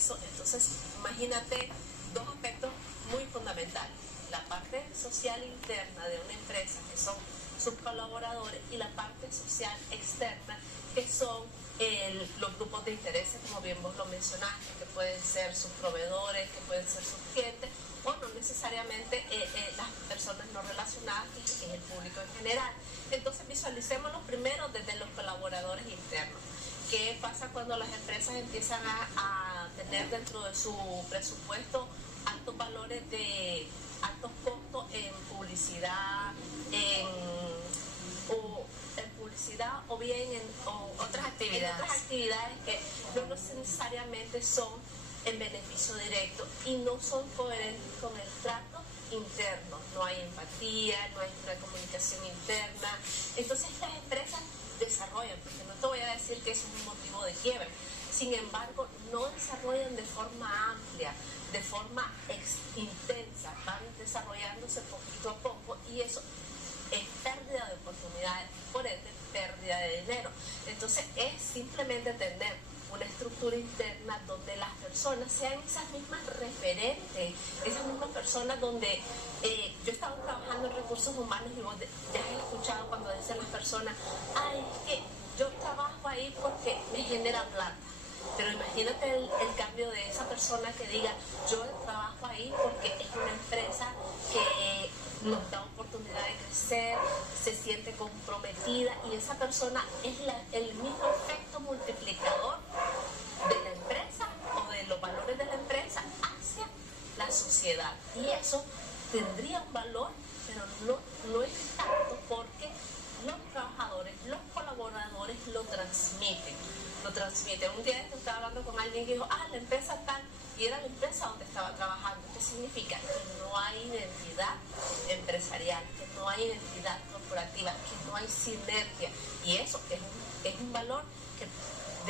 eso, entonces imagínate dos aspectos muy fundamentales: la parte social interna de una empresa, que son sus colaboradores, y la parte social externa, que son los grupos de intereses, como bien vos lo mencionaste, que pueden ser sus proveedores, que pueden ser sus clientes, o no necesariamente las personas no relacionadas, que es el público en general. Entonces visualicémoslo primero desde los colaboradores internos. ¿Qué pasa cuando las empresas empiezan a tener dentro de su presupuesto altos valores de altos costos en publicidad, o bien en otras actividades que no necesariamente son en beneficio directo y no son coherentes con el trato interno? No hay empatía, no hay una comunicación interna. Entonces las empresas desarrollan, porque no te voy a decir que eso es un motivo de quiebre, sin embargo no desarrollan de forma amplia, de forma intensa, van desarrollándose poquito a poco, y eso es pérdida de oportunidades, por ende pérdida de dinero. Entonces es simplemente tener una estructura interna donde las personas sean esas mismas referentes, esas mismas personas donde yo he estado trabajando en recursos humanos, y vos ya has escuchado cuando dicen las personas: ay, es que yo trabajo ahí porque me genera plata. Pero imagínate el cambio de esa persona que diga: yo trabajo ahí porque es una empresa que nos da oportunidad de crecer, se siente comprometida, y esa persona es el mismo efecto multiplicador de la empresa o de los valores de la empresa hacia la sociedad. Y eso tendría un valor, pero no es tanto, porque los trabajadores, los colaboradores lo transmiten. Un día estaba hablando con alguien que dijo: la empresa tal, y era la empresa donde estaba trabajando. ¿Qué significa? Que no hay identidad empresarial, que no hay identidad corporativa, que no hay sinergia, y eso es un valor que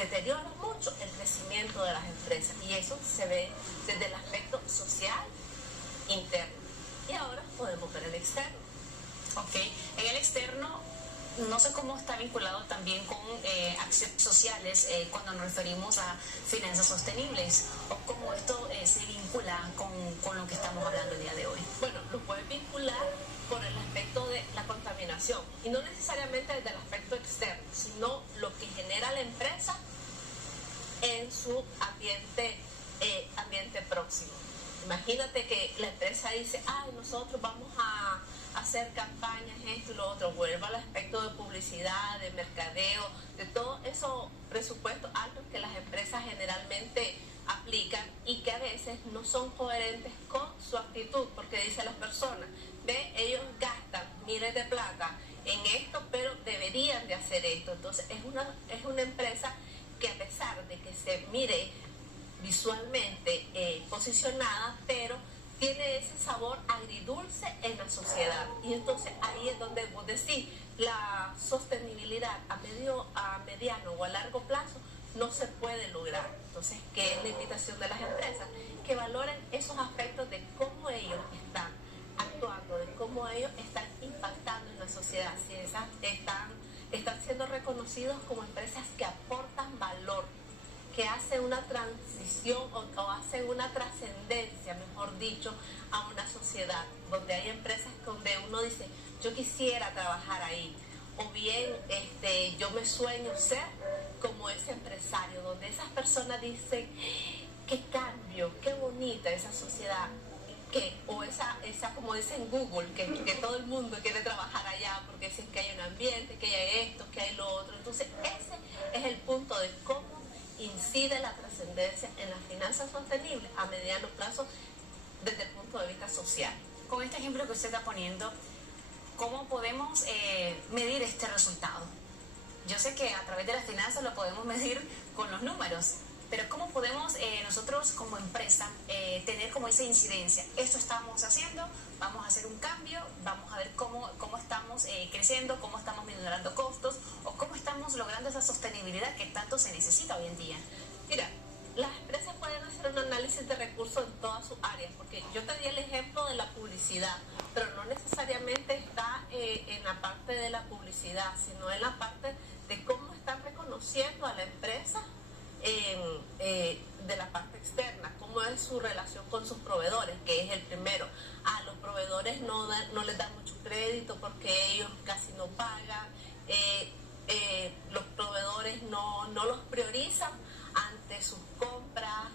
deteriora mucho el crecimiento de las empresas, y eso se ve desde el aspecto social interno. Y ahora podemos ver el externo. Ok, en el externo, no sé cómo está vinculado también con acciones sociales cuando nos referimos a finanzas sostenibles, o cómo esto se vincula con lo que estamos hablando el día de hoy. Bueno, lo puedes vincular por el aspecto de la contaminación, y no necesariamente desde el aspecto externo, sino lo que genera la empresa en su ambiente próximo. Imagínate que la empresa dice: nosotros vamos a hacer campañas, esto y lo otro. Vuelva al aspecto de publicidad, de mercadeo, de todos esos presupuestos altos que las empresas generalmente aplican, y que a veces no son coherentes con su actitud, porque dicen las personas: ellos gastan miles de plata en esto, pero deberían de hacer esto. Entonces es una empresa que, a pesar de que se mire visualmente posicionada, pero tiene ese sabor agridulce en la sociedad. Y entonces ahí es donde vos decís: la sostenibilidad a mediano o a largo plazo no se puede lograr. Entonces, ¿qué es la invitación de las empresas? Que valoren esos aspectos de cómo ellos están actuando, de cómo ellos están impactando en la sociedad, si están siendo reconocidos como empresas que aportan valor, que hacen una transición o hacen una trascendencia, mejor dicho, a una sociedad, donde hay empresas donde uno dice: yo quisiera trabajar ahí, o bien yo me sueño ser como ese empresario, donde esas personas dicen: qué cambio, qué bonita esa sociedad, o esa como dicen Google, que todo el mundo quiere trabajar allá, porque dicen que hay un ambiente, que hay esto, que hay lo otro. Entonces ese es el punto de cómo incide la trascendencia en las finanzas sostenibles a mediano plazo desde el punto de vista social. Con este ejemplo que usted está poniendo, ¿cómo podemos medir este resultado? Yo sé que a través de las finanzas lo podemos medir con los números, pero ¿cómo podemos nosotros como empresa tener como esa incidencia? Esto estamos haciendo, vamos a hacer un cambio, vamos a ver cómo estamos creciendo, cómo estamos minorando costos, o cómo estamos logrando esa sostenibilidad que tanto se necesita hoy en día. Mira, las empresas pueden hacer un análisis de recursos en todas sus áreas, porque yo te di el ejemplo de la publicidad, pero no necesariamente está en la parte de la publicidad, sino en la parte de cómo están reconociendo a la empresa de la parte externa. su relación con sus proveedores, que es el primero. A los proveedores no les dan mucho crédito porque ellos casi no pagan, los proveedores no los priorizan ante sus compras,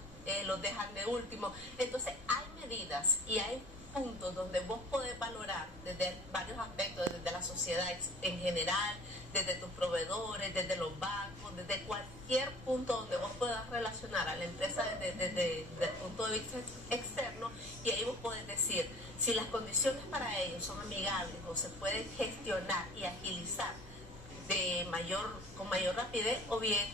los dejan de último. Entonces hay medidas y hay puntos donde vos podés valorar desde varios aspectos, desde la sociedad en general, desde tus proveedores, desde los bancos, desde cualquier punto donde vos puedas relacionar a la empresa desde el punto de vista externo, y ahí vos podés decir si las condiciones para ellos son amigables o se pueden gestionar y agilizar con mayor rapidez, o bien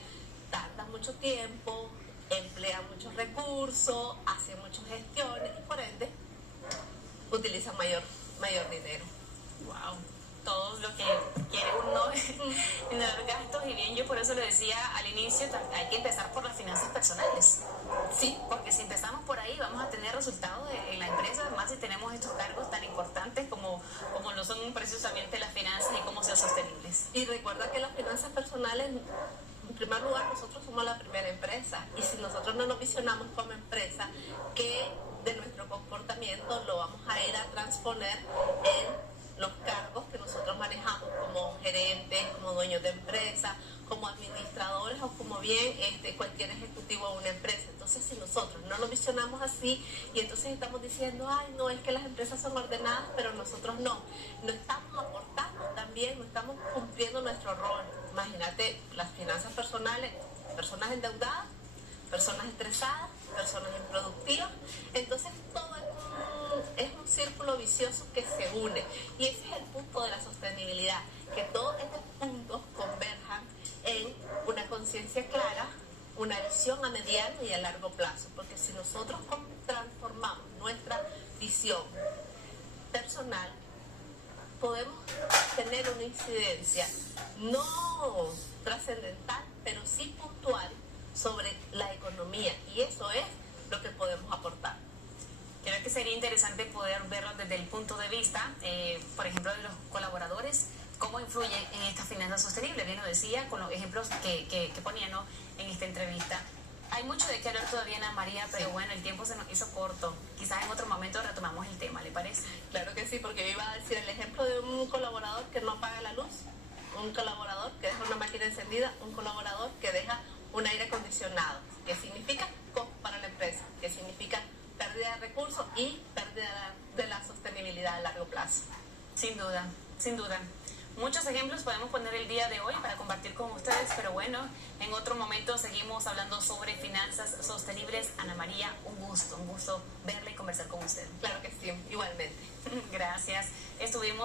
tardan mucho tiempo, emplean muchos recursos, hacen muchas gestiones y por ende utilizan mayor dinero. Wow, todo lo que quiere uno en los gastos, y bien, yo por eso le decía al inicio, hay que empezar por las finanzas personales. Sí, porque si empezamos por ahí vamos a tener resultados en la empresa, además si tenemos estos cargos tan importantes como lo son precisamente las finanzas y cómo ser sostenibles. Y recuerda que las finanzas personales, en primer lugar, nosotros somos la primera empresa, y si nosotros no nos visionamos como empresa, que de nuestro comportamiento lo vamos a ir a transponer en los cargos que nosotros manejamos como gerentes, como dueños de empresa, como administradores o como bien cualquier ejecutivo de una empresa. Entonces, si nosotros no lo visionamos así, y entonces estamos diciendo, ay, no, es que las empresas son ordenadas, pero nosotros no estamos aportando también, no estamos cumpliendo nuestro rol. Imagínate las finanzas personales, personas endeudadas, personas estresadas, personas improductivas. Entonces todo es un círculo vicioso que se une, y ese es el punto de la sostenibilidad, que todos estos puntos converjan en una conciencia clara, una visión a mediano y a largo plazo, porque si nosotros transformamos nuestra visión personal, podemos tener una incidencia no trascendental, pero sí puntual sobre la economía, y eso es lo que podemos aportar. Creo que sería interesante poder verlo desde el punto de vista, por ejemplo, de los colaboradores, cómo influye en esta finanza sostenible. Bien lo decía con los ejemplos que ponía, ¿no?, en esta entrevista. Hay mucho de qué hablar todavía, Ana María, pero sí, bueno, el tiempo se nos hizo corto. Quizás en otro momento retomamos el tema, ¿le parece? Claro que sí, porque yo iba a decir el ejemplo de un colaborador que no paga la luz, un colaborador que deja una máquina encendida, un colaborador que deja un aire acondicionado. ¿Qué significa? Costo para la empresa. ¿Qué significa? Pérdida de recursos y pérdida de la sostenibilidad a largo plazo. Sin duda, sin duda. Muchos ejemplos podemos poner el día de hoy para compartir con ustedes, pero bueno, en otro momento seguimos hablando sobre finanzas sostenibles. Ana María, un gusto verla y conversar con usted. Claro que sí, igualmente. Gracias. Estuvimos